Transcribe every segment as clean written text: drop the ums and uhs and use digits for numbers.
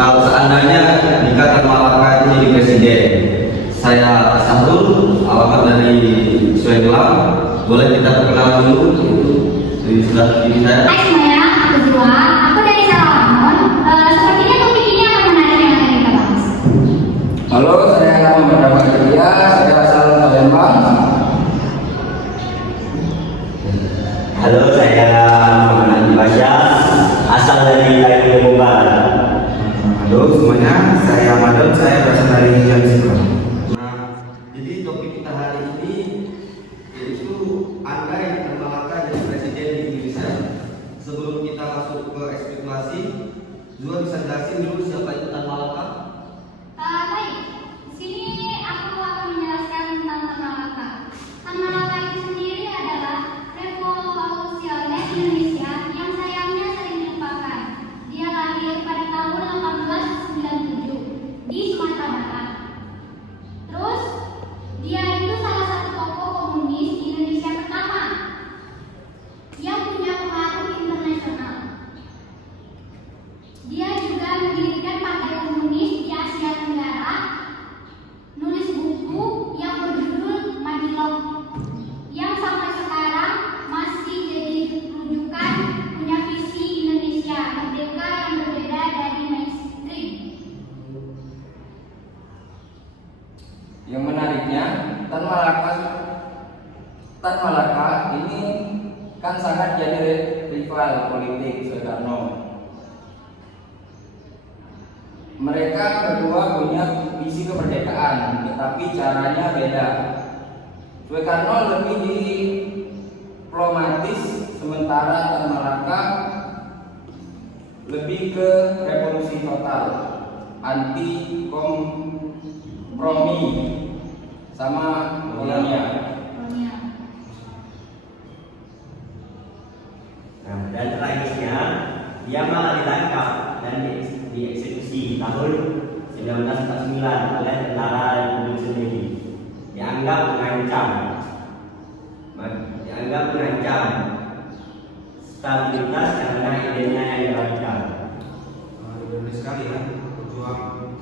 kalau seandainya jika Tan Malaka itu jadi presiden, saya Sahrul, alamat dari Suenlam, boleh kita perkenalan dulu, itu sudah ini saya. Hai semuanya, aku Zua, aku dari Sarawakmon. Sepertinya topik ini akan menarik yang akan kita bahas. Halo, saya nama Muhammad Arya, saya asal Palembang. Halo, saya Muhammad Andi Basya, asal dari Layu Barat. Halo semuanya, saya Madon, saya berasal dari Jawa. Nah, jadi topik kita hari ini yaitu andai Tan Malaka jadi presiden di Indonesia. Sebelum kita masuk ke spekulasi, Zua bisa jelasin dulu siapa itu Tan Malaka? Baik, di sini aku akan menjelaskan tentang Tan Malaka. Tan Malaka itu sendiri adalah revolusioner Indonesia yang sayangnya sering dilupakan. Dia lahir pada tahun 1897 di Sumatera Barat. Terus, dia itu salah satu tokoh komunis Indonesia pertama yang punya pengaruh internasional. Dia juga mendirikan partai komunis di Asia Tenggara, nulis buku yang berjudul Madilog, yang sampai sekarang masih jadi rujukan punya visi Indonesia merdeka yang berbeda dari mainstream. Yang menariknya, Tan Malaka ini kan sangat jadi rival politik Soekarno. Mereka berdua punya visi kemerdekaan, tetapi caranya beda. Soekarno lebih diplomatis, sementara Tan Malaka lebih ke revolusi total, anti kompromi sama kolonial. Nah, dan tragisnya, dia malah ditangkap dan dieksekusi tahun 1949 oleh tentara Republik sendiri. Dianggap mengancam stabilitas karena idenya yang radikal. Benar sekali ya, pejuang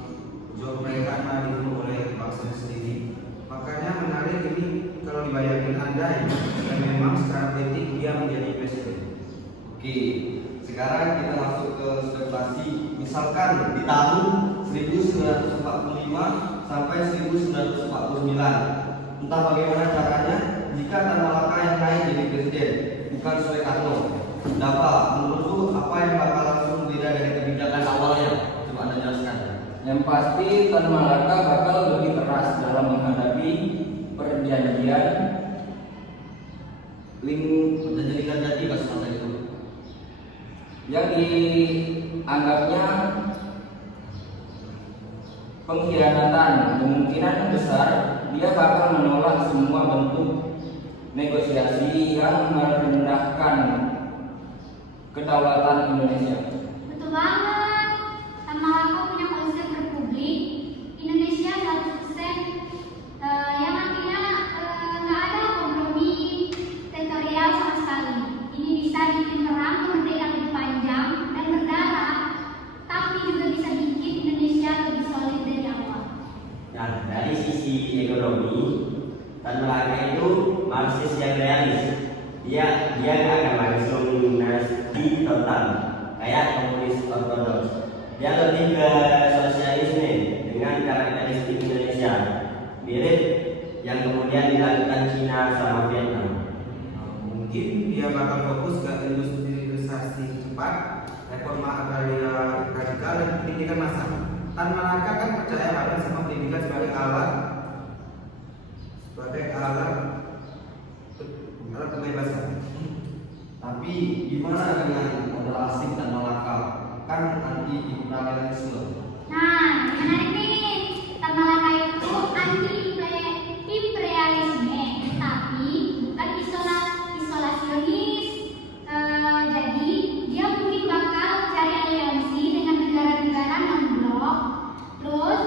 kemerdekaan dibunuh oleh bangsa sendiri. Makanya menarik ini kalau dibayangkan andai dan memang secara politik dia menjadi presiden. Oke, sekarang kita masuk ke spekulasi. Misalkan di tahun 1945 sampai 1949, entah bagaimana caranya, jika Tan Malaka yang naik jadi presiden, bukan Soekarno, dapat menurutku apa yang bakal langsung berbeda dari kebijakan awalnya? Coba Anda jelaskan. Yang pasti Tan Malaka bakal lebih keras dalam menghadapi perjanjian Perjanjian jadi pas masa itu. yang dianggapnya pengkhianatan. Kemungkinan besar dia bakal menolak semua bentuk negosiasi yang merendahkan kedaulatan Indonesia. Betul banget. Tan Malaka punya konsep republik Indonesia 100%, yang artinya nggak ada kompromi teritorial sama sekali. Ini bisa bikin perang kemerdekaan lebih panjang dan berdarah, tapi juga bisa bikin Indonesia lebih solid dari awal. Nah, dari sisi ekonomi, Tan Malaka itu Marxis yang realis. Dia nggak akan langsung dinasti total kayak komunis ortodoks. Dia lebih ke sosialisme dengan karakteristik Indonesia, mirip yang kemudian dilakukan Cina sama Vietnam. Mungkin dia bakal fokus ke industrialisasi cepat, reforma agraria radikal dan pendidikan massal. Tan Malaka kan percaya banget sama pendidikan sebagai alat kebebasan. Tapi gimana dengan modal asing Tan Malaka? Kan anti imperialisme. Nah, yang menarik nih, Tan Malaka itu anti imperialisme, tapi bukan isolasionis. Jadi dia mungkin bakal cari aliansi dengan negara-negara non-blok, terus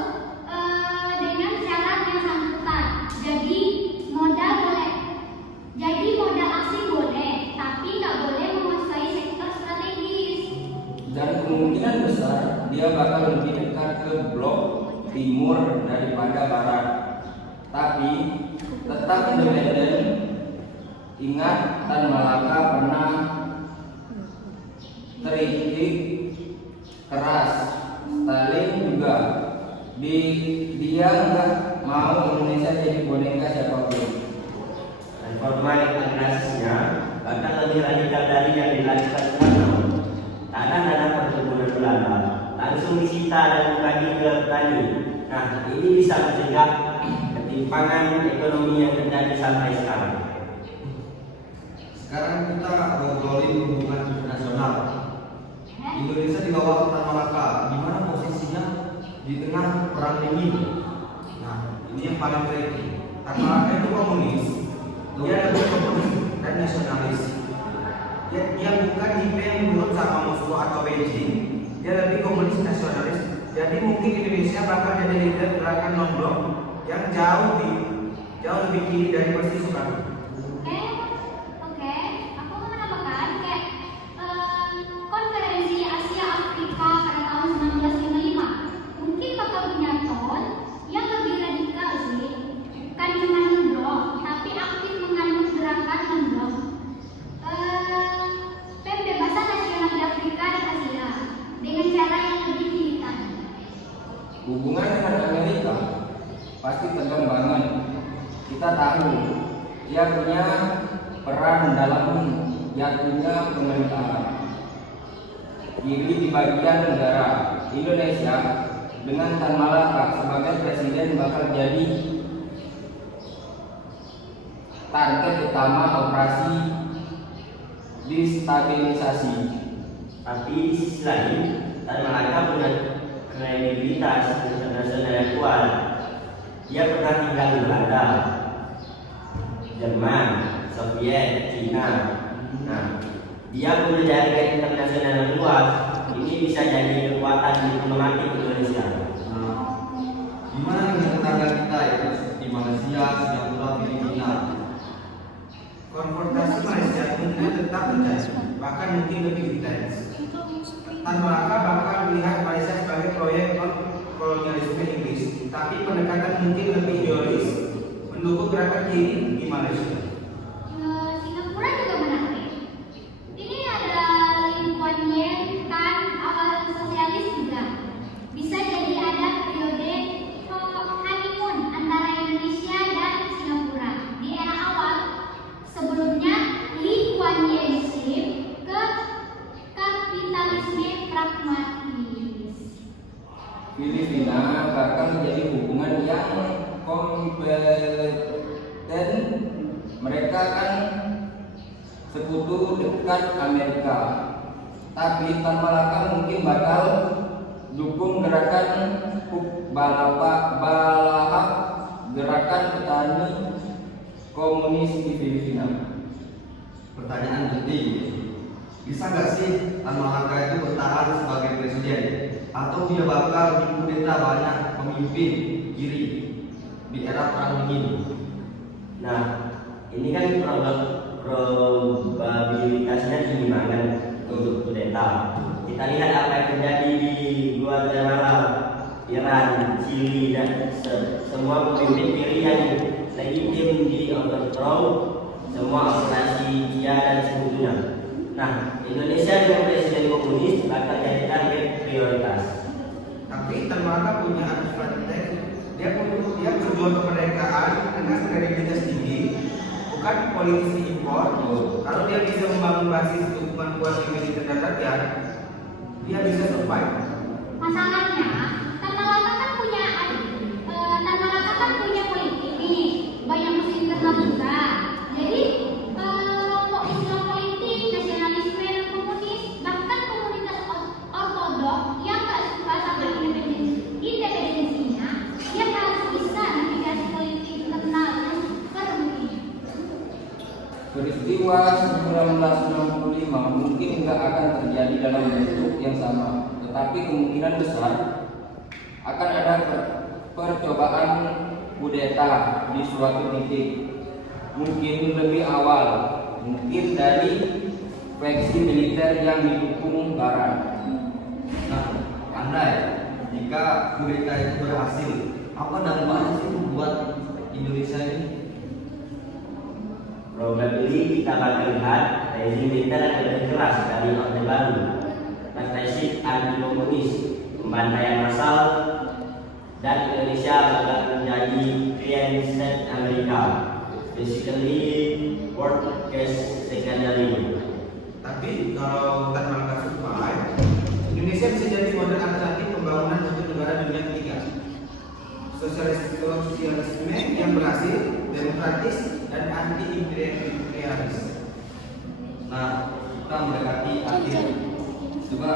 dengan syarat yang sangat ketat. Jadi modal asing boleh, tapi nggak boleh menguasai sektor strategis. Dan kemungkinan besar dia dia bakal lebih dekat ke blok timur daripada barat, tapi tetap independen. Ingat, Tan Malaka pernah kritik keras Stalin juga. Dia nggak mau Indonesia jadi boneka siapapun. Reforma agrarasnya bahkan lebih radikal dari yang dilakukan Soekarno. Tanah perkebunan Belanda langsung disita dan dibagi ke petani. Nah, ini bisa mencegah ketimpangan ekonomi yang terjadi sampai sekarang. Sekarang kita ngobrolin hubungan internasional. Indonesia di bawah Tan Malaka, di mana posisinya di tengah perang dingin. Nah, ini yang paling tricky. Tan Malaka itu komunis, dia lebih komunis dan nasionalis. Dia bukan tipe yang menurut sama Moskow atau Beijing. Dia lebih komunis nasionalis. Jadi mungkin Indonesia bakal jadi leader gerakan non-blok yang jauh lebih kiri dari Persis Soekarno. Oke, aku mau menambahkan kayak konferensi Asia Afrika pada tahun 1955 mungkin bakal punya ton yang lebih radikal sih, bukan cuma non-blok, tapi aktif menganut gerakan non-blok. Pembebasan nasional di Afrika dan Asia dengan cara yang lebih militan. Hubungan dengan Amerika pasti tegang banget. Kita tahu dia punya peran dalam jatuhnya pemerintahan. Kiri di bagian negara Indonesia dengan Tan Malaka sebagai presiden bakal jadi target utama operasi destabilisasi. Tapi di sisi lain, Tan Malaka punya kredibilitas internasional yang kuat. Dia pernah tinggal di Belanda, Jerman, Soviet, Cina. Nah, dia punya jaringan internasional yang luas. Ini bisa jadi kekuatan diplomatik Indonesia. Gimana dengan tetangga kita yaitu seperti Malaysia, Singapura, Filipina? Konfrontasi Malaysia mungkin tetap terjadi, bahkan mungkin lebih intens. Tan Malaka bakal melihat Malaysia sebagai proyek kolonialisme Inggris, tapi pendekatan mungkin lebih ideologis, mendukung gerakan kiri di Malaysia. Singapura juga menarik. Ini adalah Lee Kuan Yew kan awal sosialis juga. Bisa jadi ada periode honeymoon antara Indonesia dan Singapura di era awal. Sebelumnya Lee Kuan Yew shift ke kapitalisme pragmatis. Filipina bakal menjadi hubungan yang kompeten. Mereka kan sekutu dekat Amerika, tapi Tan Malaka mungkin bakal dukung gerakan balahap, gerakan petani komunis di Filipina. Pertanyaan penting, bisa nggak sih Tan Malaka itu bertahan sebagai presiden? Atau dia bakal dikudeta banyak pemimpin kiri di era perang dingin? Nah, ini kan probabilitasnya tinggi banget untuk kudeta. Kita lihat apa yang terjadi di Guatemala, Iran, Chili, dan semua pemimpin kiri yang legitim di overthrow semua operasi dia dan sekutunya. Nah, Indonesia dengan presiden komunis bakal jadi target prioritas. Tapi Tan Malaka punya strategi. Dia berjuang kemerdekaan dengan kredibilitas tinggi, bukan politisi impor. Kalau dia bisa membangun basis dukungan kuat di militer dan rakyat, dia bisa survive. Masalahnya, Tan Malaka kan punya politik nih, banyak musuh internal juga. Jadi kelompok Islam politik, nasionalisme dan komunis, bahkan komunitas ortodok yang gak suka sama independensinya, dia harus bisa navigasi politik internal dan kerugian. Peristiwa 1965 mungkin nggak akan terjadi dalam bentuk yang sama, tetapi kemungkinan besar akan ada percobaan kudeta di suatu titik. Mungkin lebih awal, mungkin dari faksi militer yang didukung Barat. Nah, Anda andai jika kudeta itu berhasil, apa dampaknya sih buat Indonesia ini? Probably kita bakal lihat rezim militer yang lebih keras dari Orde Baru, represif anti-komunis, pembantaian massal, dan Indonesia bakal menjadi client state Amerika, basically world case secondary. Tapi kalau Tan Malaka supply, Indonesia bisa jadi model alternatif pembangunan untuk negara dunia ketiga. Sosialisme yang berhasil, demokratis, dan anti imperialis. Nah, kita mendekati akhir. Coba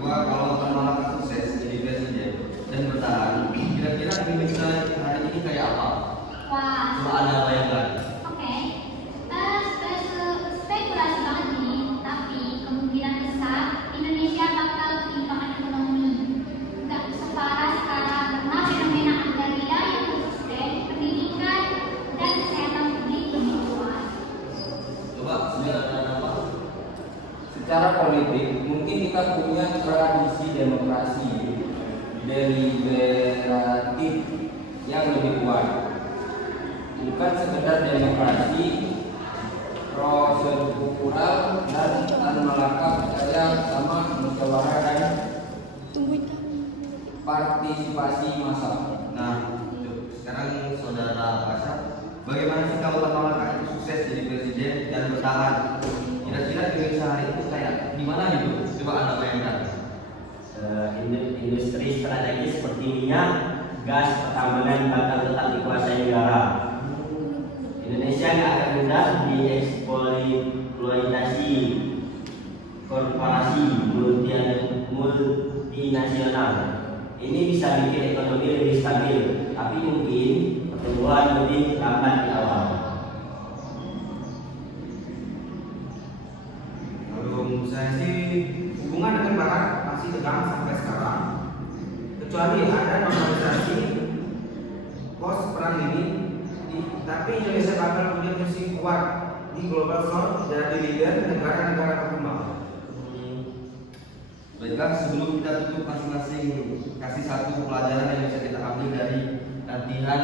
kalau Tan Malaka sukses jadi presiden dan bertahan, kira-kira Indonesia hari ini kayak apa? Wah, Coba Anda bayangkan. oke. Spekulasi banget nih, tapi kemungkinan besar Indonesia bakal ketimpangan ekonomi. Nggak separah sekarang karena fenomena agraria yang konsisten, pendidikan, dan kesehatan publik lebih kuat. Coba sejarah dan apa? Secara politik mungkin kita punya tradisi demokrasi deliberatif yang lebih kuat, bukan sekedar demokrasi prosedural. Dan Tan Malaka percaya sama musyawarah dan partisipasi massal. Nah, sekarang saudara Pasha, bagaimana sih kalau Tan Malaka itu sukses jadi presiden dan bertahan? Kira-kira Indonesia hari itu kayak gimana gitu? Coba Anda bayangkan. Industri strategis seperti minyak, gas, pertambangan bakal tetap dikuasai negara. Indonesia nggak akan mudah dieksploitasi korporasi multinasional. Ini bisa bikin ekonomi lebih stabil, tapi mungkin pertumbuhan lebih lambat di awal. Kalau saya sih hubungan dengan Barat masih tegang sampai sekarang, kecuali ada normalisasi pos perang ini. Tapi Indonesia bakal punya posisi kuat di global south jadi leader negara-negara berkembang. Baiklah, sebelum kita tutup masing-masing kasih satu pelajaran yang bisa kita ambil dari latihan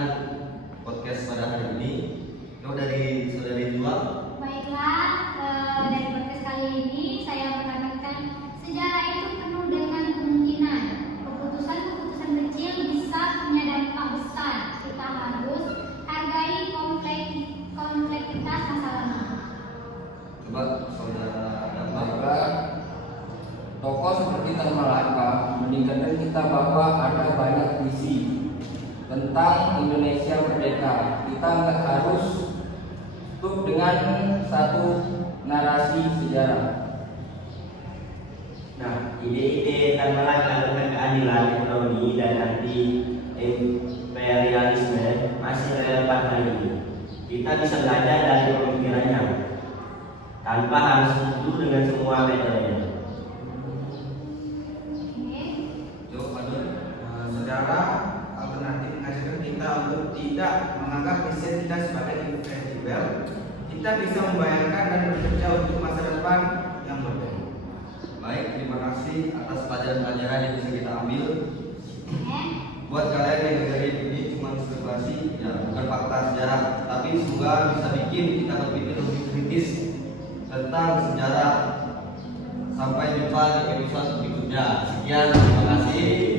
podcast pada hari ini. Coba dari saudari Dua. Baiklah, dari podcast kali ini saya mendapatkan sejarah itu penuh dengan kemungkinan. Keputusan-keputusan kecil bisa punya dampak besar. Kita harus hargai kompleksitas masalahnya. Coba saudara Damba. Maka tokoh seperti Tan Malaka meningkatkan kita bahwa ada banyak visi tentang Indonesia merdeka. Kita nggak harus tutup dengan satu narasi sejarah. Nah, ide-ide Tan Malaka tentang keadilan ekonomi dan anti imperialisme masih relevan hari ini. Kita bisa belajar dari pemikirannya tanpa harus setuju dengan semua metodenya. Coba Padun. Saudara, alternatif mengajarkan kita untuk tidak menganggap riset kita sebagai invincible. Kita bisa membayangkan dan bekerja untuk masa depan yang berbeda. Baik, terima kasih atas pelajaran-pelajaran yang bisa kita ambil. Buat kalian yang dengerin ini cuma spekulasi, ya bukan fakta sejarah, tapi semoga bisa bikin kita berpikir lebih kritis tentang sejarah. Sampai jumpa di episode berikutnya. Sekian, terima kasih.